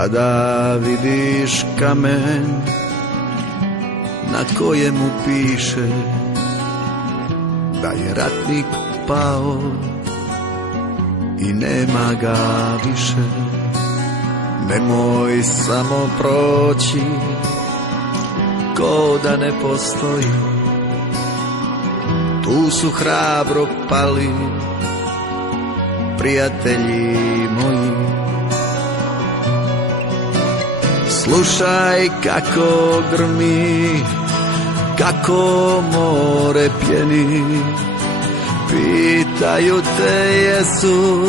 Kada vidiš kamen na kojemu piše da je ratnik pao i nema ga više, nemoj samo proći ko da ne postoji. Tu su hrabro pali prijatelji moji. Slušaj kako grmi, kako more pjeni, pitaju te jesu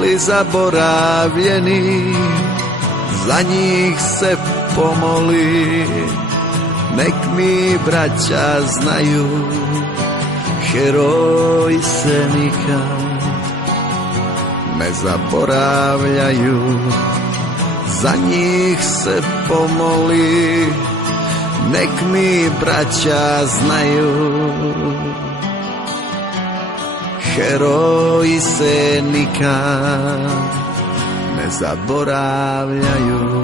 li zaboravljeni. Za njih se pomoli, nek mi braća znaju, heroji se nikad ne zaboravljaju. Za njih se pomoli, nek mi braća znaju, heroji se nikad ne zaboravljaju.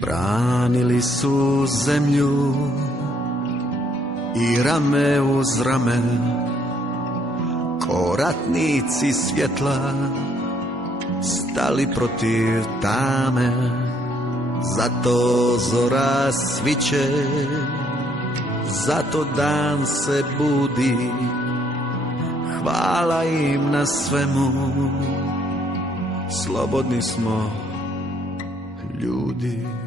Branili su zemlju i rame uz rame, ko ratnici svjetla stali protiv tame. Zato zora sviće, zato dan se budi, hvala im na svemu, slobodni smo ljudi.